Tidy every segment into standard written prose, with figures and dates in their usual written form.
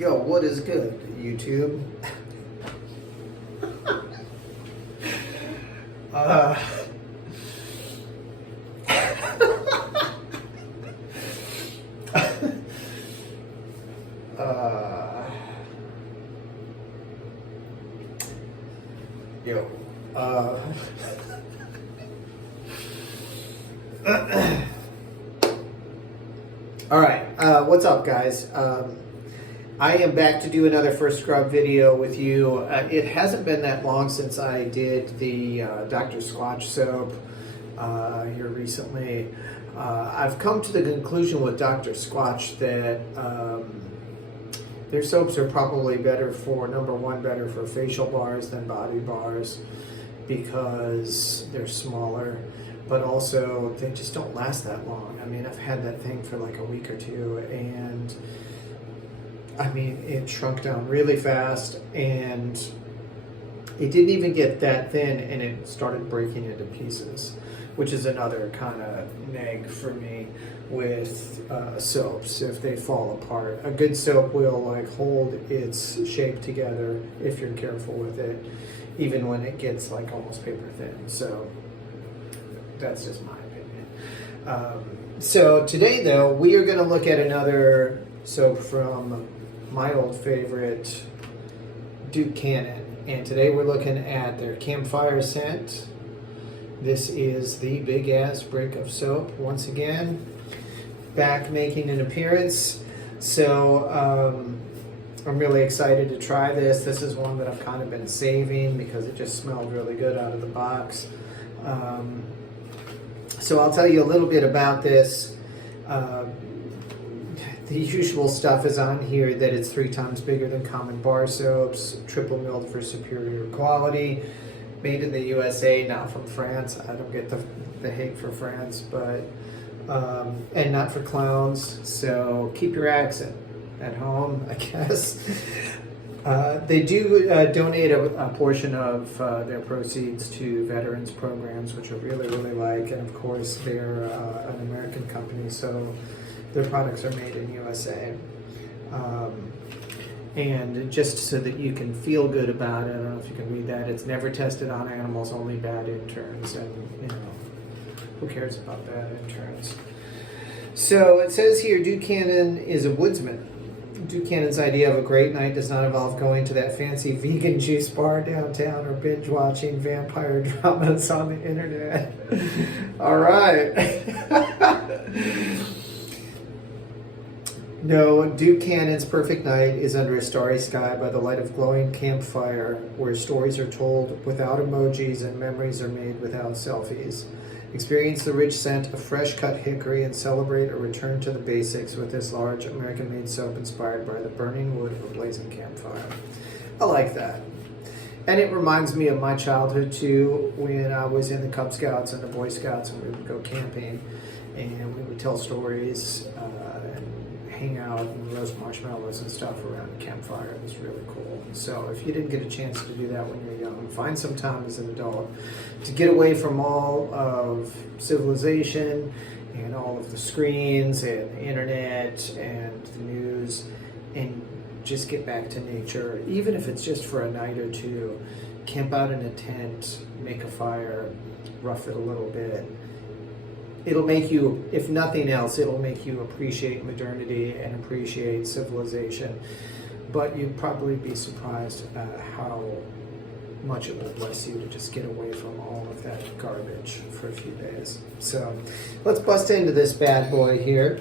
Yo, what is good, YouTube? uh, yo, all right, what's up, guys? I am back to do another First Scrub video with you. It hasn't been that long since I did the Dr. Squatch soap here recently. I've come to the conclusion with Dr. Squatch that their soaps are probably better for, number one, better for facial bars than body bars because they're smaller, but also they just don't last that long. I mean, I've had that thing for like a week or two, and I mean, it shrunk down really fast, and it didn't even get that thin, and it started breaking into pieces, which is another kind of neg for me with soaps. If they fall apart, a good soap will like hold its shape together if you're careful with it, even when it gets like almost paper thin. So that's just my opinion. So today, though, we are going to look at another soap from my old favorite, Duke Cannon, and today we're looking at their Campfire scent. This is the big ass brick of soap once again, back making an appearance. So I'm really excited to try this. This is one that I've kind of been saving because it just smelled really good out of the box. So I'll tell you a little bit about this. The usual stuff is on here, that it's 3 times bigger than common bar soaps, triple milled for superior quality, made in the USA, not from France. I don't get the hate for France, but and not for clowns. So keep your accent at home, I guess. They do donate a portion of their proceeds to veterans programs, which I really, really like. And of course, they're an American company, so their products are made in USA. And just so that you can feel good about it, I don't know if you can read that, it's never tested on animals, only bad interns. And, you know, who cares about bad interns? So it says here, Duke Cannon is a woodsman. Duke Cannon's idea of a great night does not involve going to that fancy vegan juice bar downtown or binge watching vampire dramas on the internet. All right. No, Duke Cannon's perfect night is under a starry sky by the light of glowing campfire, where stories are told without emojis and memories are made without selfies. Experience the rich scent of fresh-cut hickory and celebrate a return to the basics with this large American-made soap inspired by the burning wood of a blazing campfire. I like that. And it reminds me of my childhood, too, when I was in the Cub Scouts and the Boy Scouts, and we would go camping, and we would tell stories and hang out and roast marshmallows and stuff around the campfire. It was really cool. So if you didn't get a chance to do that when you were young, find some time as an adult to get away from all of civilization and all of the screens and the internet and the news, and just get back to nature, even if it's just for a night or two. Camp out in a tent, make a fire, rough it a little bit. It'll make you, if nothing else, it'll make you appreciate modernity and appreciate civilization. But you'd probably be surprised at how much it will bless you to just get away from all of that garbage for a few days. So let's bust into this bad boy here.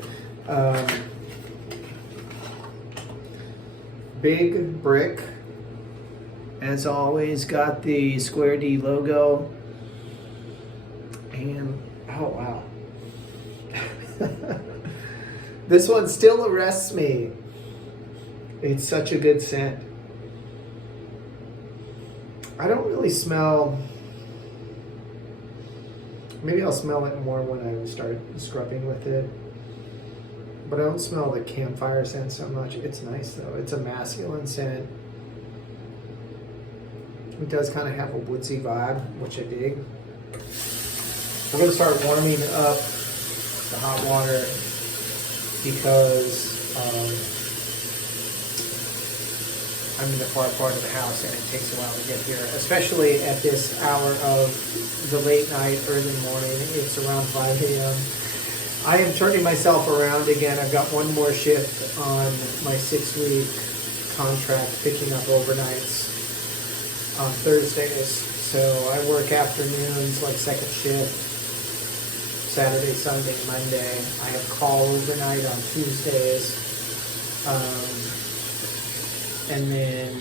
Big brick, as always, got the Square D logo. And oh wow. This one still arrests me. It's such a good scent. I don't really smell, maybe I'll smell it more when I start scrubbing with it, but I don't smell the campfire scent so much. It's nice though. It's a masculine scent. It does kind of have a woodsy vibe, which I dig. We're going to start warming up the hot water because I'm in the far part of the house and it takes a while to get here, especially at this hour of the late night, early morning. It's around 5 a.m. I am turning myself around again. I've got one more shift on my 6-week contract, picking up overnights on Thursdays. So I work afternoons, like second shift, Saturday, Sunday, Monday. I have call overnight on Tuesdays. And then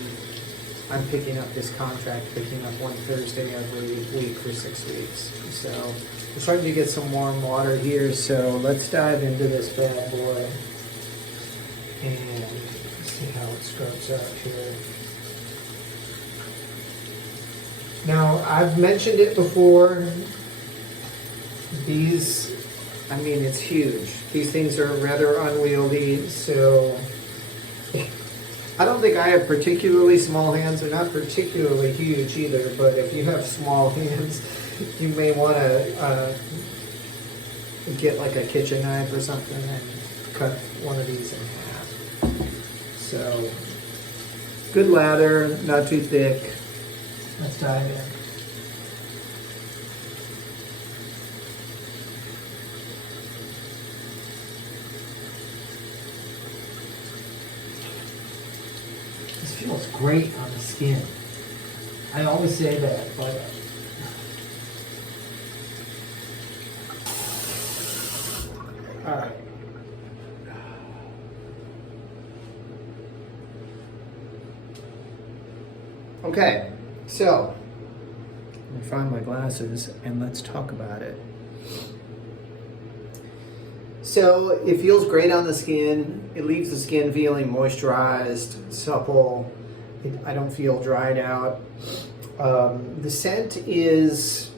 I'm picking up this contract, picking up one Thursday every week for 6 weeks. So I'm starting to get some warm water here. So let's dive into this bad boy and see how it scrubs out here. Now, I've mentioned it before. These, I mean, it's huge. These things are rather unwieldy, so I don't think I have particularly small hands. They're not particularly huge either, but if you have small hands, you may want to get like a kitchen knife or something and cut one of these in half. So, good lather, not too thick. Let's dive in. This feels great on the skin. I always say that, but all right. Okay. So, let me find my glasses and let's talk about it. So, it feels great on the skin. It leaves the skin feeling moisturized, supple. I don't feel dried out. The scent is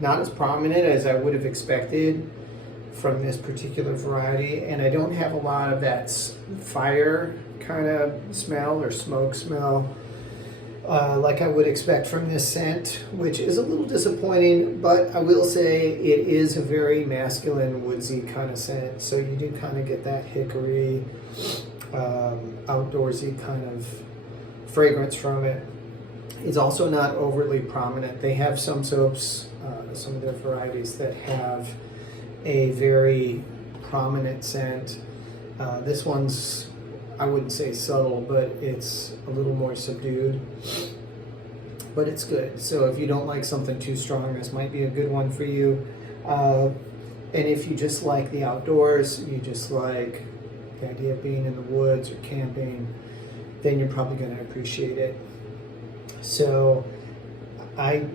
not as prominent as I would have expected from this particular variety, and I don't have a lot of that fire kind of smell or smoke smell like I would expect from this scent, which is a little disappointing, but I will say it is a very masculine, woodsy kind of scent, so you do kind of get that hickory, outdoorsy kind of fragrance from it. It's also not overly prominent. They have some soaps, some of their varieties that have a very prominent scent. This one's, I wouldn't say subtle, but it's a little more subdued. But it's good. So if you don't like something too strong, this might be a good one for you. And if you just like the outdoors, you just like the idea of being in the woods or camping, then you're probably going to appreciate it. So I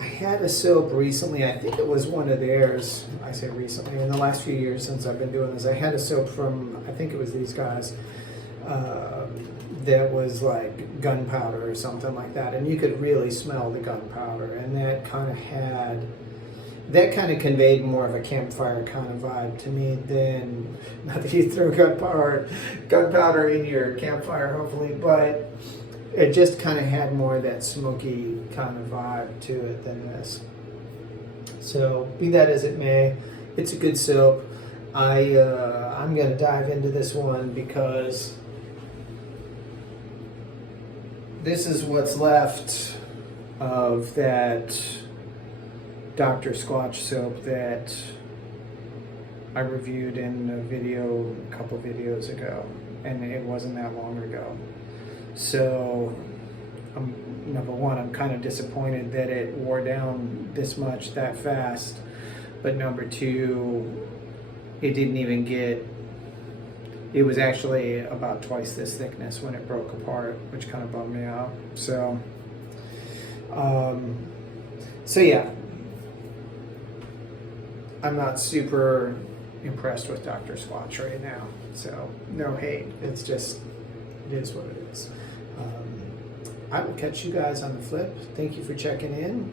had a soap recently. I think it was one of theirs. I say recently, in the last few years since I've been doing this, I had a soap from, I think it was these guys, that was like gunpowder or something like that, and you could really smell the gunpowder, and that kind of conveyed more of a campfire kind of vibe to me than, not that you throw gunpowder in your campfire hopefully, but it just kind of had more of that smoky kind of vibe to it than this. So be that as it may, it's a good soap. I'm going to dive into this one because this is what's left of that Dr. Squatch soap that I reviewed in a video a couple videos ago, and it wasn't that long ago. So, number one, I'm kind of disappointed that it wore down this much that fast. But number two, it didn't even get, it was actually about twice this thickness when it broke apart, which kind of bummed me out. So yeah, I'm not super impressed with Dr. Squatch right now. So no hate, it's just, it is what it is. I will catch you guys on the flip. Thank you for checking in,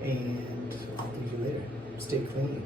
and I'll see you later. Stay clean.